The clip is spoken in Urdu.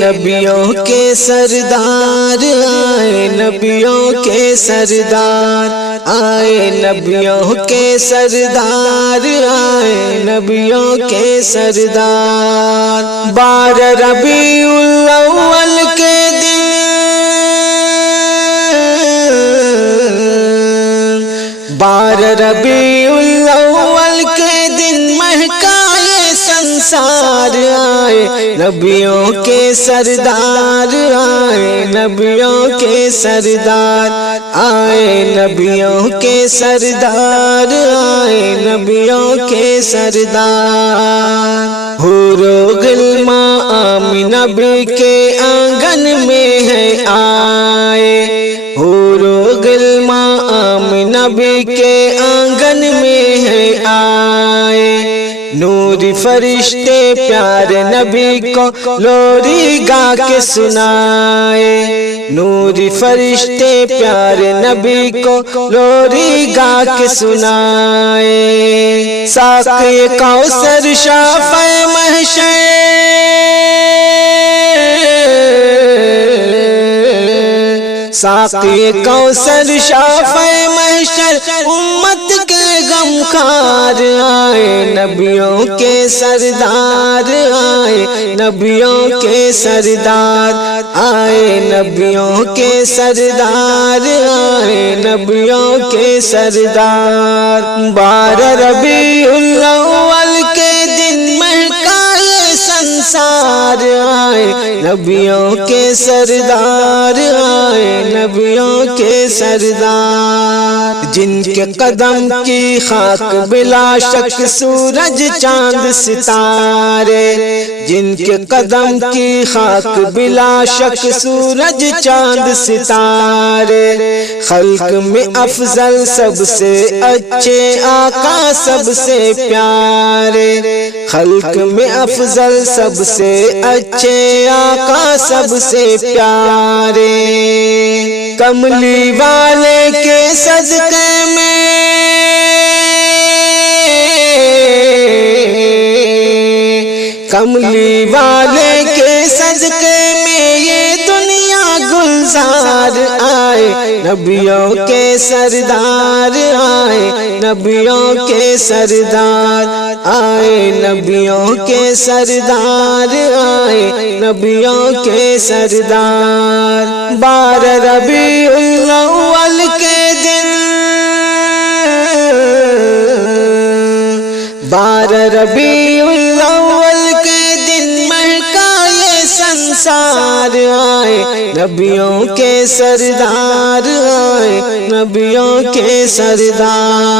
نبیوں کے سردار آئے نبیوں کے سردار آئے نبیوں کے سردار آئے نبیوں کے سردار 12 ربیع الاول کے دن 12 ربیع الاول کے دن مہکا سنسار آئے نبیوں کے سردار آئے نبیوں کے سردار آئے نبیوں کے سردار آئے نبیوں کے سردار حور و غلما آمنہ بی کے آنگن میں ہے آئے حور و غلما آمنہ بی کے آنگن میں ہے آئے نوری فرشتے پیارے نبی کو لوری گا کے سنائے نوری فرشتے پیارے نبی کو لوری گا کے سنائے ساقی کوثر شافع محشر ساقی کوثر شافع محشر امت کے غمخوار آئے نبیوں کے سردار آئے نبیوں کے سردار آئے نبیوں کے سردار آئے نبیوں کے سردار 12 ربیع الاول کے دن مہکا سنسار آئے نبیوں کے سردار آئے نبیوں کے سردار جن کے قدم کی خاک بلا شک سورج چاند ستارے جن کے قدم کی خاک بلا شک سورج چاند ستارے خلق میں افضل سب سے اچھے آقا سب سے پیارے خلق میں افضل سب سے اچھے آقا سب سے پیارے کملی والے کے صدقے میں کملی والے کے صدقے میں یہ دنیا گلزار آئے نبیوں کے سردار آئے نبیوں کے سردار آئے نبیوں کے سردار آئے نبیوں کے سردار 12 ربیع الاول کے دن 12 ربیع الاول کے دن مہکا یہ سنسار آئے نبیوں کے سردار آئے نبیوں کے سردار